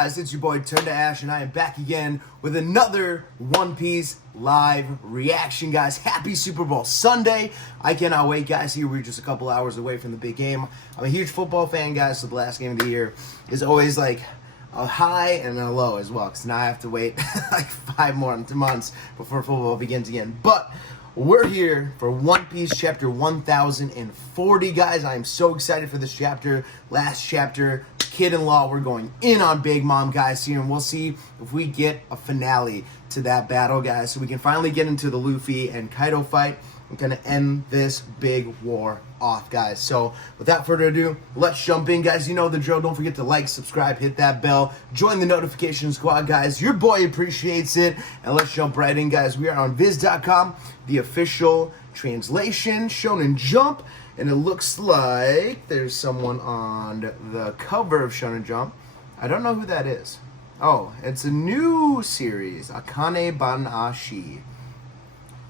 guys? It's your boy Turn to Ash, and I am back again with another One Piece live reaction, guys. Happy Super Bowl Sunday. I cannot wait, guys. Here we're just a couple hours away from the big game. I'm a huge football fan, guys, so the last game of the year is always like a high and a low as well, because now I have to wait like 5 more months before football begins again. But we're here for One Piece chapter 1040, guys. I am so excited for this chapter. Last chapter, Kid and Law, we're going in on Big Mom, guys, here, and we'll see if we get a finale to that battle, guys, so we can finally get into the Luffy and Kaido fight. We're going to end this big war off, guys. So without further ado, let's jump in, guys. You know the drill. Don't forget to like, subscribe, hit that bell, join the notification squad, guys. Your boy appreciates it. And let's jump right in, guys. We are on Viz.com, the official translation, Shonen Jump. And it looks like there's someone on the cover of Shonen Jump. I don't know who that is. Oh, it's a new series, Akane Banashi.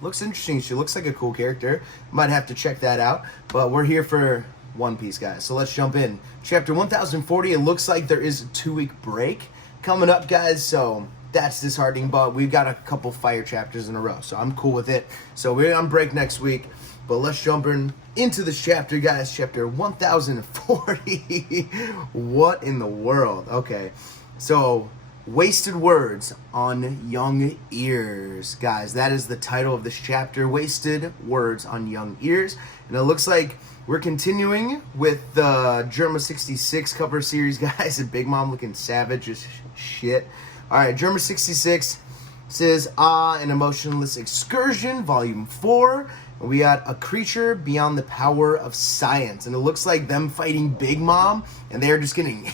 Looks interesting. She looks like a cool character. Might have to check that out. But we're here for One Piece, guys. So let's jump in. Chapter 1040. It looks like there is a 2-week break coming up, guys. So that's disheartening. But we've got a couple fire chapters in a row. So I'm cool with it. So we're on break next week. But let's jump into this chapter, guys. Chapter 1040. What in the world? Okay. So Wasted Words on Young Ears, guys. That is the title of this chapter. Wasted Words on Young Ears. And it looks like we're continuing with the Germa 66 cover series, guys. And Big Mom looking savage as shit. Alright, Germa 66 says, an Emotionless Excursion, Volume 4. And we got A Creature Beyond the Power of Science. And it looks like them fighting Big Mom, and they're just getting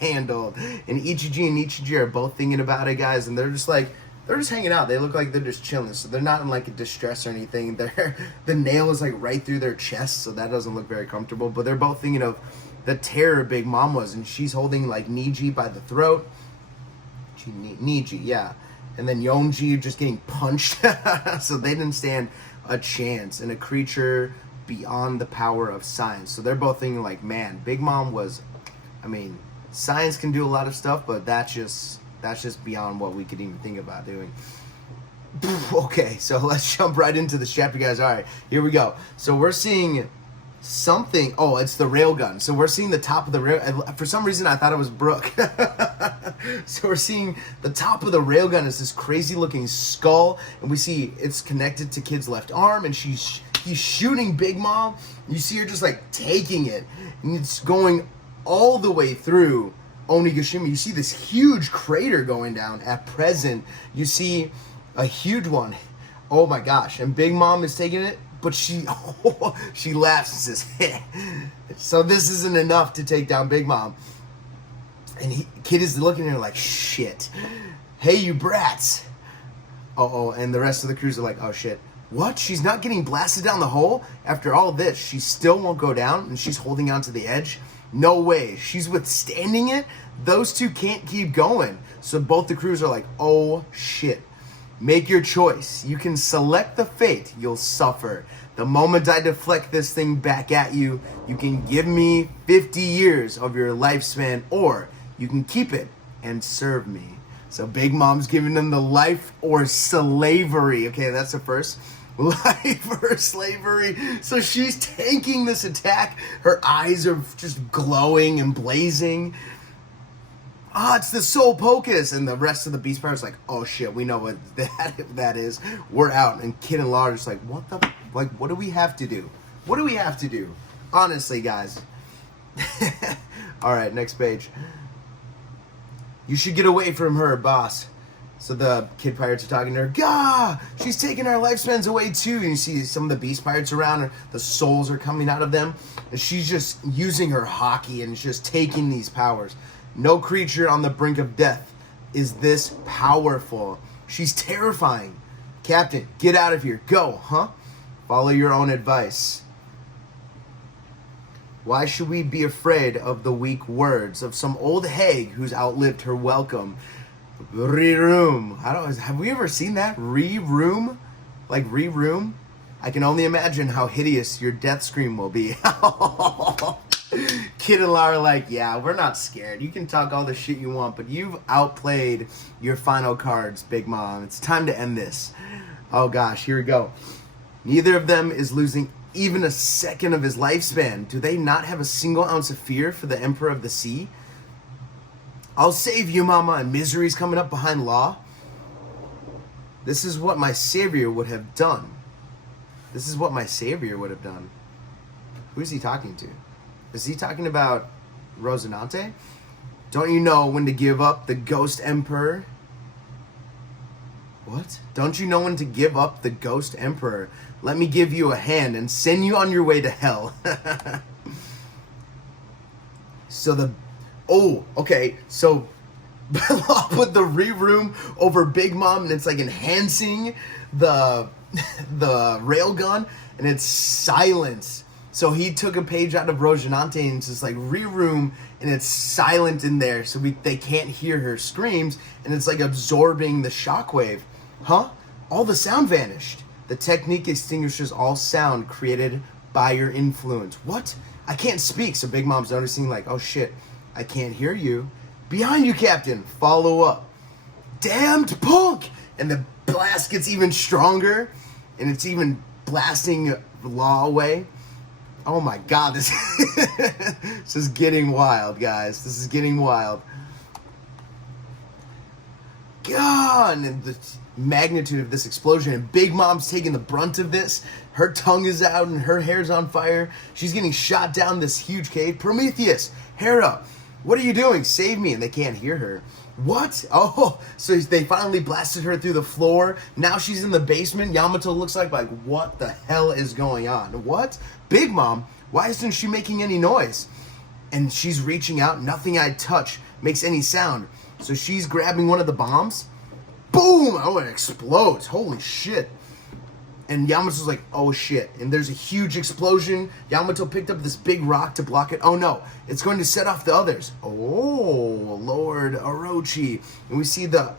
handled. And Ichiji and Ichiji are both thinking about it, guys, and they're just hanging out. They look like they're just chilling, so they're not in like a distress or anything. The nail is like right through their chest, so that doesn't look very comfortable. But they're both thinking of the terror Big Mom was, and she's holding like Niji by the throat. Niji, yeah. And then Yonji just getting punched. So they didn't stand a chance. And A Creature Beyond the Power of Science. So they're both thinking like, man, Big Mom was, I mean, science can do a lot of stuff, but that's just beyond what we could even think about doing. Okay, so let's jump right into this chapter, guys. All right, here we go. So we're seeing something. Oh, it's the railgun. So we're seeing the top of the rail. For some reason, I thought it was Brook. So we're seeing the top of the railgun is this crazy-looking skull, and we see it's connected to Kid's left arm, and he's shooting Big Mom. You see her just like taking it, and it's going all the way through Onigashima. You see this huge crater going down at present. You see a huge one. Oh my gosh. And Big Mom is taking it, but she laughs and says, so this isn't enough to take down Big Mom. And Kid is looking at her like, shit. Hey, you brats. Uh-oh. And the rest of the crews are like, oh shit. What? She's not getting blasted down the hole? After all this, she still won't go down, and she's holding on to the edge? No way. She's withstanding it? Those two can't keep going. So both the crews are like, oh shit. Make your choice. You can select the fate you'll suffer. The moment I deflect this thing back at you, you can give me 50 years of your lifespan, or you can keep it and serve me. So Big Mom's giving them the life or slavery. Okay, that's the first. Life or slavery. So she's tanking this attack. Her eyes are just glowing and blazing. It's the Soul Pocus. And the rest of the Beast Pirates like, oh shit, we know what that is. We're out. And Kid and Law are just like, what do we have to do? What do we have to do? Honestly, guys. Alright, next page. You should get away from her, boss. So the Kid Pirates are talking to her. Gah! She's taking our lifespans away too. And you see some of the Beast Pirates around her. The souls are coming out of them. And she's just using her hockey and just taking these powers. No creature on the brink of death is this powerful. She's terrifying. Captain, get out of here. Go, huh? Follow your own advice. Why should we be afraid of the weak words of some old hag who's outlived her welcome? Re-room. Have we ever seen that? Re-room? Like re-room? I can only imagine how hideous your death scream will be. Kid and Lara are like, yeah, we're not scared. You can talk all the shit you want, but you've outplayed your final cards, Big Mom. It's time to end this. Oh gosh, here we go. Neither of them is losing even a second of his lifespan. Do they not have a single ounce of fear for the Emperor of the Sea? I'll save you, Mama, and misery's coming up behind Law. This is what my savior would have done. This is what my savior would have done. Who is he talking to? Is he talking about Rosinante? Don't you know when to give up the Ghost Emperor? What? Don't you know when to give up the Ghost Emperor? Let me give you a hand and send you on your way to hell. So Bella put the re-room over Big Mom, and it's like enhancing the railgun, and it's silence. So he took a page out of Rosinante, and it's just like re-room, and it's silent in there, so they can't hear her screams, and it's like absorbing the shockwave. Huh? All the sound vanished. The technique extinguishes all sound created by your influence. What? I can't speak. So Big Mom's noticing like, oh shit, I can't hear you. Behind you, Captain. Follow up. Damned punk! And the blast gets even stronger, and it's even blasting Law away. Oh my god, this is getting wild, guys. This is getting wild. God, and the magnitude of this explosion, and Big Mom's taking the brunt of this. Her tongue is out and her hair's on fire. She's getting shot down this huge cave. Prometheus, Hera, what are you doing? Save me. And they can't hear her. What? Oh, so they finally blasted her through the floor. Now she's in the basement. Yamato looks like what the hell is going on? What? Big Mom, why isn't she making any noise? And she's reaching out. Nothing I touch makes any sound. So she's grabbing one of the bombs. Boom! Oh, it explodes. Holy shit. And Yamato's like, oh shit. And there's a huge explosion. Yamato picked up this big rock to block it. Oh no, it's going to set off the others. Oh, Lord Orochi. And we see the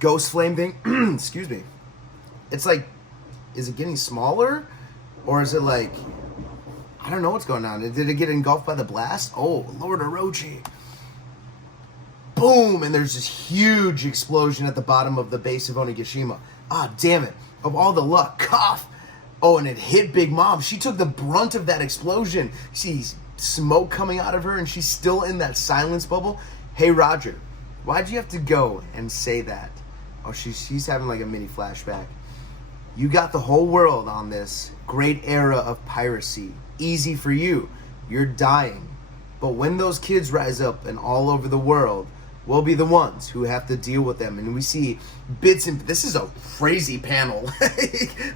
ghost flame thing. Excuse me. It's like, is it getting smaller? Or is it like, I don't know what's going on. Did it get engulfed by the blast? Oh, Lord Orochi. Boom! And there's this huge explosion at the bottom of the base of Onigashima. Ah, damn it. Of all the luck. Cough! Oh, and it hit Big Mom. She took the brunt of that explosion. See smoke coming out of her, and she's still in that silence bubble. Hey, Roger, why'd you have to go and say that? Oh, she's having like a mini flashback. You got the whole world on this great era of piracy. Easy for you. You're dying. But when those kids rise up and all over the world, we'll be the ones who have to deal with them. And we see bits and... This is a crazy panel.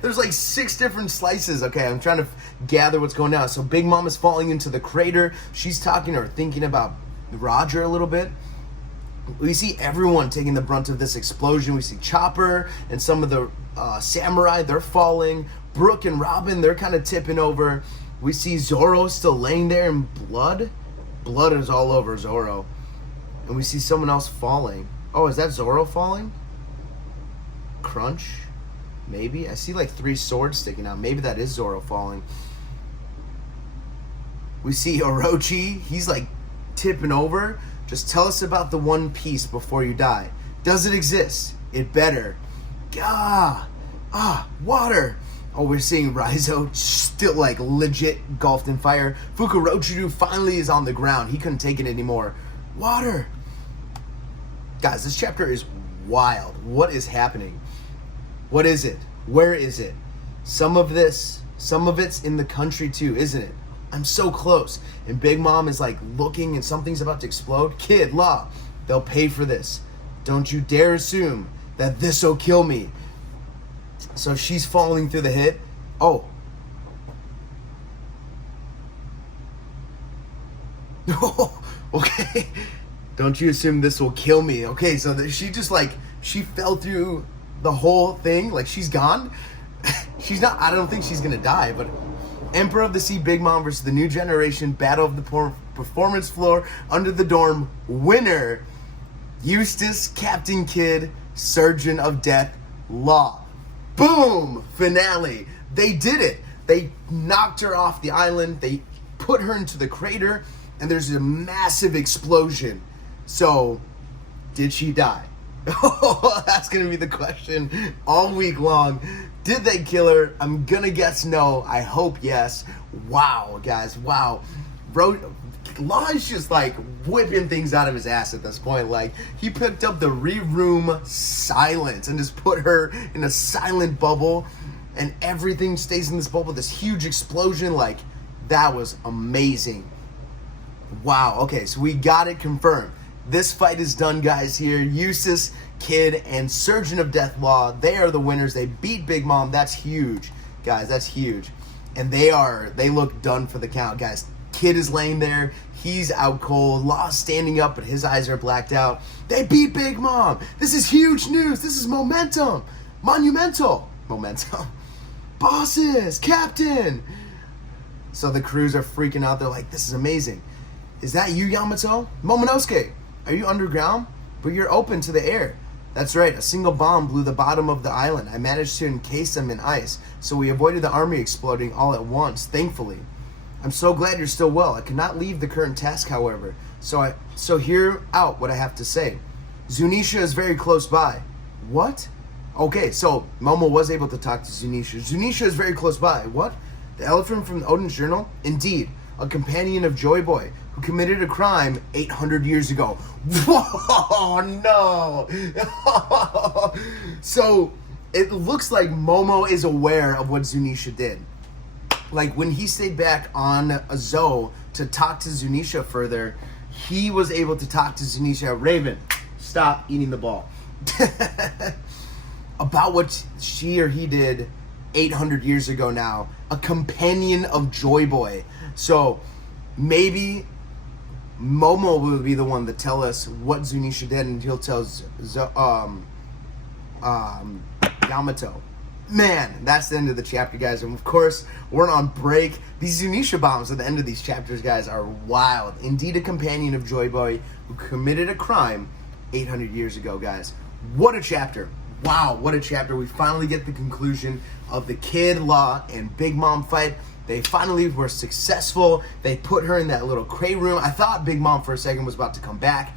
There's like 6 different slices. Okay, I'm trying to gather what's going on. So Big Mom is falling into the crater. She's talking or thinking about Roger a little bit. We see everyone taking the brunt of this explosion. We see Chopper and some of the samurai. They're falling. Brooke and Robin, they're kind of tipping over. We see Zoro still laying there in blood. Blood is all over Zoro. And we see someone else falling. Oh, is that Zoro falling? Crunch? Maybe? I see like 3 swords sticking out. Maybe that is Zoro falling. We see Orochi. He's like tipping over. Just tell us about the One Piece before you die. Does it exist? It better. Water. Oh, we're seeing Raizo still like legit engulfed in fire. Fukurochiru finally is on the ground. He couldn't take it anymore. Water. Guys, this chapter is wild. What is happening? What is it? Where is it? Some of it's in the country too, isn't it? I'm so close. And Big Mom is like looking and something's about to explode. Kid, Law, they'll pay for this. Don't you dare assume that this'll kill me. So she's falling through the hit. Oh. Okay. Don't you assume this will kill me. Okay, so she just like, she fell through the whole thing. Like, she's gone. She's not, I don't think she's going to die, but Emperor of the Sea, Big Mom versus the New Generation, Battle of the Performance Floor, Under the Dorm, winner, Eustace, Captain Kidd, Surgeon of Death, Law. Boom! Finale. They did it. They knocked her off the island. They put her into the crater, and there's a massive explosion. So, did she die? That's going to be the question all week long. Did they kill her? I'm going to guess no. I hope yes. Wow, guys. Wow. Law is just like whipping things out of his ass at this point. Like, he picked up the room silence and just put her in a silent bubble, and everything stays in this bubble. This huge explosion. Like, that was amazing. Wow. Okay, so we got it confirmed. This fight is done, guys, here. Eustace, Kid, and Surgeon of Death Law, they are the winners. They beat Big Mom. That's huge, guys. That's huge. And they look done for the count, guys. Kid is laying there. He's out cold. Law's standing up, but his eyes are blacked out. They beat Big Mom. This is huge news. This is momentum. Monumental. Momentum. Bosses. Captain. So the crews are freaking out. They're like, this is amazing. Is that you, Yamato? Momonosuke, are you underground? But you're open to the air. That's right, a single bomb blew the bottom of the island. I managed to encase them in ice, so we avoided the army exploding all at once, thankfully. I'm so glad you're still well. I cannot leave the current task, however. So hear out what I have to say. Zunisha is very close by. What? Okay, so Momo was able to talk to Zunisha. Zunisha is very close by. What? The elephant from Odin's journal? Indeed, a companion of Joy Boy, who committed a crime 800 years ago. Whoa, no. So it looks like Momo is aware of what Zunisha did. Like, when he stayed back on Zo to talk to Zunisha further, he was able to talk to Zunisha. Raven, stop eating the ball. About what she or he did 800 years ago now. A companion of Joy Boy. So maybe Momo will be the one to tell us what Zunisha did, and he'll tell Yamato. Man, that's the end of the chapter, guys. And of course, we're on break. These Zunisha bombs at the end of these chapters, guys, are wild. Indeed, a companion of Joy Boy who committed a crime 800 years ago, guys. What a chapter. Wow, what a chapter. We finally get the conclusion of the Kid, Law, and Big Mom fight. They finally were successful. They put her in that little crate room. I thought Big Mom for a second was about to come back,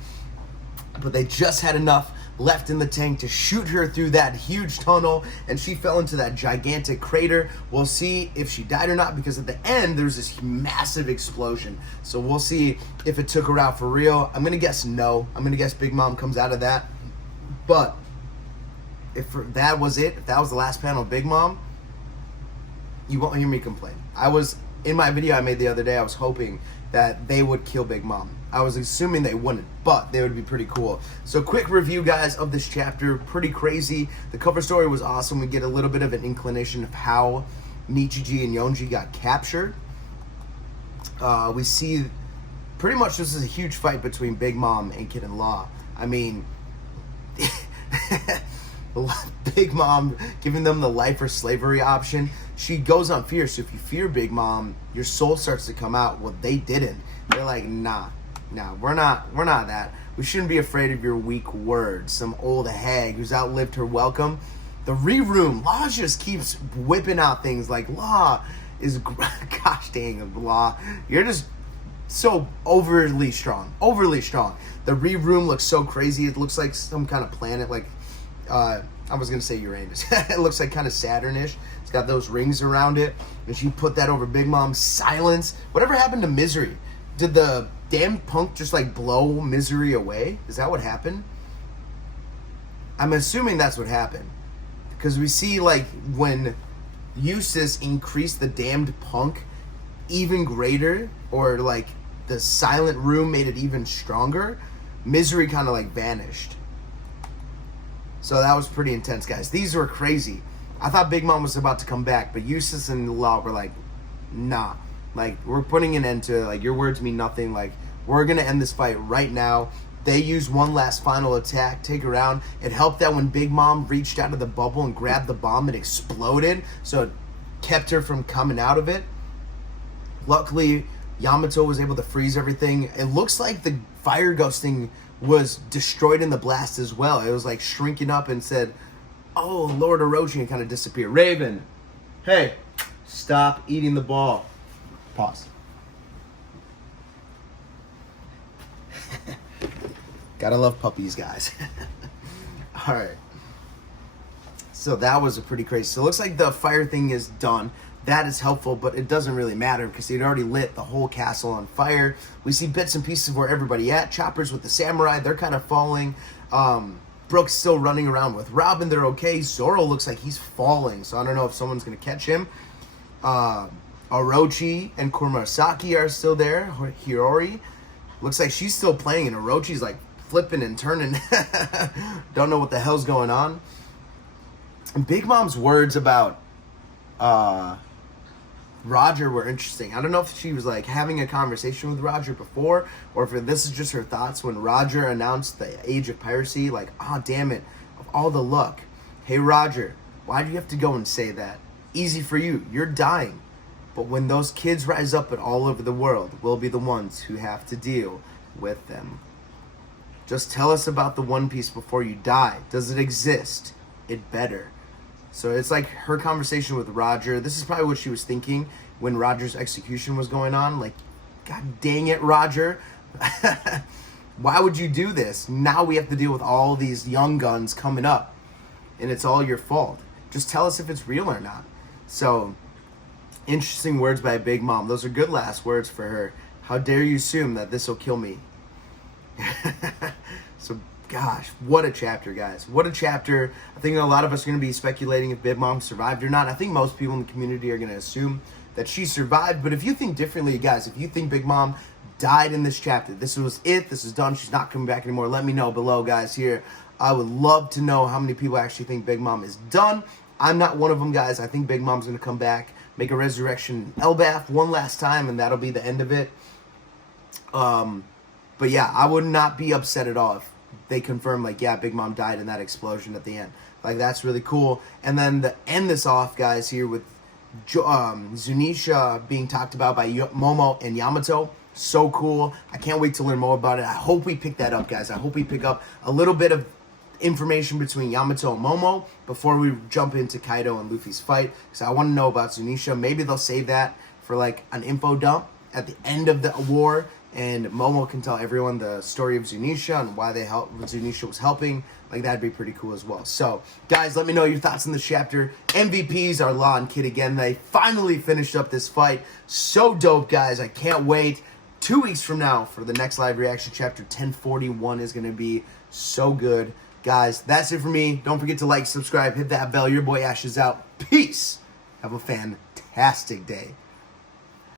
but they just had enough left in the tank to shoot her through that huge tunnel, and she fell into that gigantic crater. We'll see if she died or not, because at the end there's this massive explosion. So we'll see if it took her out for real. I'm gonna guess no. I'm gonna guess Big Mom comes out of that. But if that was it, if that was the last panel of Big Mom, you won't hear me complain. I was, in my video I made the other day, I was hoping that they would kill Big Mom. I was assuming they wouldn't, but they would be pretty cool. So quick review, guys, of this chapter. Pretty crazy. The cover story was awesome. We get a little bit of an inclination of how Michiji and Yonji got captured. We see pretty much this is a huge fight between Big Mom and Kid and Law. I mean, Big Mom giving them the life or slavery option. She goes on fear. So if you fear Big Mom, your soul starts to come out. Well, they didn't. They're like, nah, we're not that. We shouldn't be afraid of your weak words. Some old hag who's outlived her welcome. The room. Law just keeps whipping out things like Law is, gosh dang, Law, you're just so overly strong. The room looks so crazy. It looks like some kind of planet, like I was gonna say Uranus. It looks like kind of Saturnish. It's got those rings around it, and she put that over Big Mom's silence. Whatever happened to Misery? Did the damn punk just like blow Misery away? Is that what happened? I'm assuming that's what happened, because we see like when Eustace increased the damned punk even greater, or like the silent room made it even stronger, Misery kind of like vanished. So that was pretty intense, guys. These were crazy. I thought Big Mom was about to come back, but Eustace and Law were like, nah. Like, we're putting an end to it. Like, your words mean nothing. Like, we're going to end this fight right now. They used one last final attack, take her out. It helped that when Big Mom reached out of the bubble and grabbed the bomb, it exploded. So it kept her from coming out of it. Luckily, Yamato was able to freeze everything. It looks like the fire ghost thing was destroyed in the blast as well. It was like shrinking up and said, oh, Lord Orochi, and kind of disappeared. Raven, hey, stop eating the ball. Pause. Gotta love puppies, guys. All right. So that was a pretty crazy. So it looks like the fire thing is done. That is helpful, but it doesn't really matter because they'd already lit the whole castle on fire. We see bits and pieces of where everybody at. Chopper's with the samurai. They're kind of falling. Brooke's still running around with Robin. They're okay. Zoro looks like he's falling, so I don't know if someone's going to catch him. Orochi and Kurosaki are still there. Hiyori looks like she's still playing, and Orochi's like flipping and turning. Don't know what the hell's going on. And Big Mom's words about Roger were interesting. I don't know if she was like having a conversation with Roger before, or if this is just her thoughts when Roger announced the age of piracy. Like, oh damn it, of all the luck. Hey Roger, why do you have to go and say that? Easy for you, you're dying. But when those kids rise up all over the world, we'll be the ones who have to deal with them. Just tell us about the One Piece before you die. Does it exist? It better. So it's like her conversation with Roger. This is probably what she was thinking when Roger's execution was going on. Like, God dang it, Roger. Why would you do this? Now we have to deal with all these young guns coming up. And it's all your fault. Just tell us if it's real or not. So, interesting words by Big Mom. Those are good last words for her. How dare you assume that this will kill me? So, gosh, what a chapter, guys. What a chapter. I think a lot of us are going to be speculating if Big Mom survived or not. I think most people in the community are going to assume that she survived. But if you think differently, guys, if you think Big Mom died in this chapter, this was it, this is done, she's not coming back anymore, let me know below, guys, here. I would love to know how many people actually think Big Mom is done. I'm not one of them, guys. I think Big Mom's going to come back, make a resurrection Elbaf one last time, and that'll be the end of it. But yeah, I would not be upset at all if they confirm, like, yeah, Big Mom died in that explosion at the end. Like, that's really cool. And then to end this off, guys, here with Zunisha being talked about by Momo and Yamato. So cool. I can't wait to learn more about it. I hope we pick that up, guys. I hope we pick up a little bit of information between Yamato and Momo before we jump into Kaido and Luffy's fight. Because I want to know about Zunisha. Maybe they'll save that for, like, an info dump at the end of the war. And Momo can tell everyone the story of Zunisha and why Zunisha was helping. Like, that'd be pretty cool as well. So, guys, let me know your thoughts on this chapter. MVPs are Law and Kid again. They finally finished up this fight. So dope, guys. I can't wait. 2 weeks from now for the next live reaction. Chapter 1041 is going to be so good. Guys, that's it for me. Don't forget to like, subscribe, hit that bell. Your boy Ash is out. Peace. Have a fantastic day.